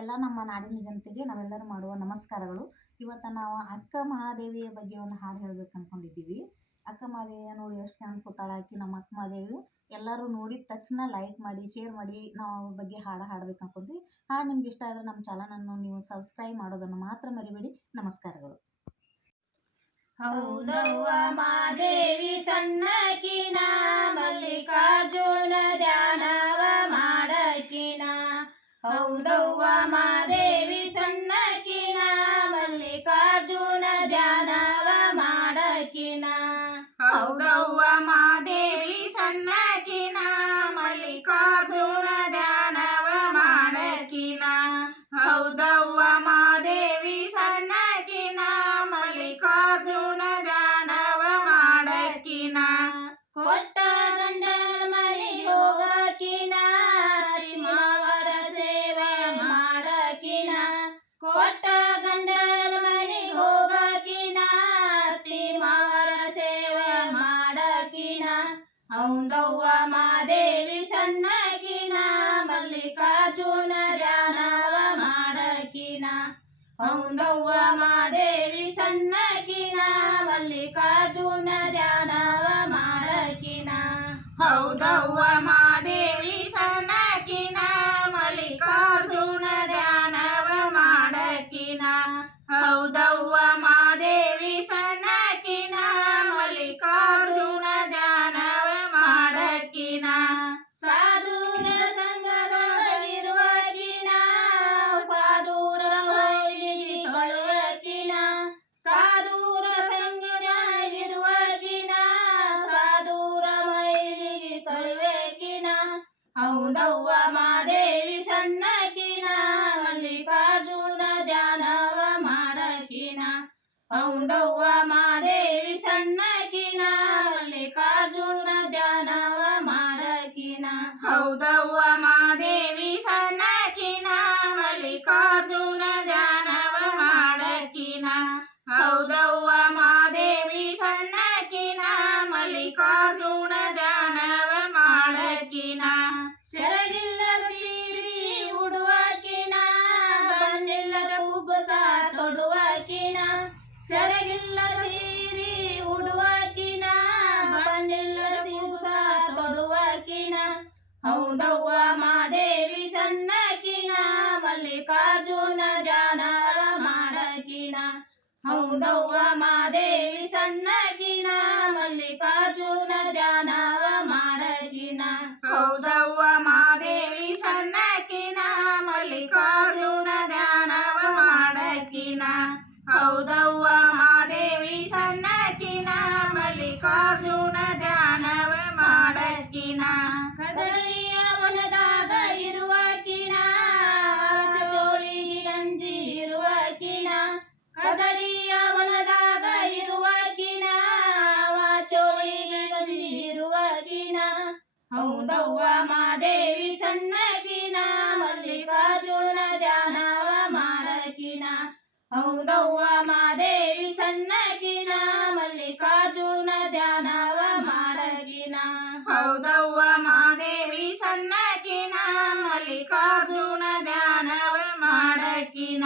ಎಲ್ಲ ನಮ್ಮ ನಾಡಿನ ಜನತೆಗೆ ನಾವೆಲ್ಲರೂ ಮಾಡುವ ನಮಸ್ಕಾರಗಳು. ಇವತ್ತು ನಾವು ಅಕ್ಕ ಮಹಾದೇವಿಯ ಬಗ್ಗೆ ಒಂದು ಹಾಡು ಹೇಳ್ಬೇಕು ಅನ್ಕೊಂಡಿದ್ದೀವಿ. ಅಕ್ಕ ಮಹಾದೇವಿಯ ನೋಡಿ ಎಷ್ಟು ಚಂದ ಕೂತಾಳ ಆಕಿ ನಮ್ಮ ಅಕ್ಕ ಮಹಾದೇವಿ. ಎಲ್ಲರೂ ನೋಡಿದ ತಕ್ಷಣ ಲೈಕ್ ಮಾಡಿ, ಶೇರ್ ಮಾಡಿ ನಾವು ಅವ್ರ ಬಗ್ಗೆ ಹಾಡು ಹಾಡ್ಬೇಕು ಅನ್ಕೊಂಡ್ವಿ. ಹಾಡು ನಿಮ್ಗೆ ಇಷ್ಟ ಆದರೆ ನಮ್ಮ ಚಾನಲನ್ನು ನೀವು ಸಬ್ಸ್ಕ್ರೈಬ್ ಮಾಡೋದನ್ನು ಮಾತ್ರ ಮರಿಬೇಡಿ. ನಮಸ್ಕಾರಗಳು. ಹೌದವ್ವ ಮಾದೇವಿ ಸಣ್ಣಕಿನ ಮಲ್ಲಿಕಾರ್ಜುನ ಧ್ಯಾನವ ಮಾಡಕಿನ. ಹೌದವ್ವ ಮಾದೇವಿ ಸಣ್ಣಕಿನ ಮಲ್ಲಿಕಾರ್ಜುನ ಧ್ಯಾನವ ಮಾಡಕಿನ. ಹೌದವ್ವ ಮಾದೇವಿ ಸಣ್ಣಕಿನ ಮಲ್ಲಿಕಾರ್ಜುನ ಧ್ಯಾನವ ಮಾಡಕಿನ. ಹೌದವ್ವ ಮಾದೇವಿ ಸಣ್ಣಕಿನ ಮಲ್ಲಿಕಾರ್ಜುನ ಧ್ಯಾನವ ಮಾಡಕಿನ. ಕೊಟ್ಟ ಗಂಡನ ಮನೆ ಹೋಗಕಿನ ತಿಮ್ಮವರ ಸೇವೆ ಮಾಡಕಿನ. ಕೊಟ್ಟ ಗಂಡನ ಮನೆ ಹೋಗಕಿನ ತಿಮ್ಮವರ ಸೇವೆ ಮಾಡಕಿನ. ಹೌದವ್ವ ಮಾದೇವಿ ಸಣ್ಣಕಿನ ಮಲ್ಲಿಕಾರ್ಜುನ ಧ್ಯಾನವ ಮಾಡಕಿನ. ಹೌದವ್ವ ಮಾದೇವಿ ಸಣ್ಣಕಿನ ಮಲ್ಲಿಕಾರ್ಜುನ ಧ್ಯಾನವ ಮಾಡಕಿನ. ಹೌದವ್ವ ಮಾದೇವಿ ಸಣ್ಣಕಿನ ಮಲ್ಲಿಕಾರ್ಜುನ ಧ್ಯಾನವ ಮಾಡಕಿನ. ಹೌದವ್ವ ಮಾದೇವಿ ಸಣ್ಣಕಿನ ಮಲ್ಲಿಕಾರ್ಜುನ ಧ್ಯಾನವ ಮಾಡಕಿನ. ಸಾಧುರ ಸಂಘದೊಳಗಿರುವಕಿನ ಸಾಧುರ ಮೈಲಿಗೆ ಕಳುವಕಿನ. ಸಾಧುರ ಸಂಘದೊಳಗಿರುವಕಿನ ಸಾಧುರ ಮೈಲಿಗೆ ಕಳುವಕಿನ. ಹೌದವ್ವ ಮಾದೇವಿ ಸಣ್ಣಕಿನ ಮಲ್ಲಿಕಾರ್ಜುನ ಧ್ಯಾನವ ಮಾಡಕಿನ. ಹೌದವ್ವ ಮಾದೇವಿ ಸಣ್ಣಕಿನ ಮಲ್ಲಿಕಾರ್ಜುನ ಧ್ಯಾನವ ಮಾಡಕಿನ. ಹೌದವ್ವ ಮಾದೇವಿ ಸಣ್ಣಕಿನ ಮಲ್ಲಿಕಾರ್ಜುನ ಧ್ಯಾನವ ಮಾಡಕಿನ. ಹೌದವ್ವ ಮಾದೇವಿ ಸಣ್ಣಕಿನ ಮಲ್ಲಿಕಾರ್ಜುನ ಧ್ಯಾನವ ಮಾಡಕಿನ. ಸೆರಗಿಲ್ಲದ ಸೀರೆ ಉಡುವಕಿನ ಬಣ್ಣಿಲ್ಲದ ಕುಬ್ಬಸ ತೊಡುವಕಿನ. ಸೆರಗಿಲ್ಲದ ಸೀರೆ ಉಡುವಕಿನ ಬಣ್ಣಿಲ್ಲದ ಕುಬ್ಬಸ ತೊಡುವಕಿನ. ಹೌದವ್ವ ಮಾದೇವಿ ಸಣ್ಣಕಿನ ಮಲ್ಲಿಕಾರ್ಜುನ ಧ್ಯಾನವ ಮಾಡಕಿನ. ಹೌದವ್ವ ಮಾದೇವಿ ಸಣ್ಣಕಿನ ಮಲ್ಲಿಕಾರ್ಜುನ ಧ್ಯಾನವ ಮಾಡಕಿನ. ಹೌದವ್ವ ಮಾದೇವಿ ಸಣ್ಣಕಿನ ಮಲ್ಲಿಕಾರ್ಜುನ ಧ್ಯಾನವ ಮಾಡಕಿನ. ಹೌದವ್ವ ಮಾದೇವಿ ಸಣ್ಣಕಿನ ಮಲ್ಲಿಕಾರ್ಜುನ ಧ್ಯಾನವ ಮಾಡಕಿನ. ಕದಳಿಯ ವನದಾಗ ಇರುವಕಿನ ಚೋಳಿಗೆ ಗಂಜಿ ಇರುವಕಿನ. ಕದಳಿಯ ವನದಾಗ ಇರುವಕಿನ ಚೋಳಿಗೆ ಗಂಜಿ ಇರುವಕಿನ. ಹೌದವ್ವ ಮಾದೇವಿ ಸಣ್ಣಕಿನ ಮಲ್ಲಿಕಾರ್ಜುನ ಧ್ಯಾನವ ಮಾಡಕಿನ. ಹೌದವ್ವ ಮಾದೇವಿ ಸಣ್ಣಕಿನ ಮಲ್ಲಿಕಾರ್ಜುನ ಧ್ಯಾನವ ಮಾಡಕಿನ. ಹೌದವ್ವ ಮಾದೇವಿ ಸಣ್ಣಕಿನ ಮಲ್ಲಿಕಾರ್ಜುನ ಧ್ಯಾನವ ಮಾಡಕಿನ.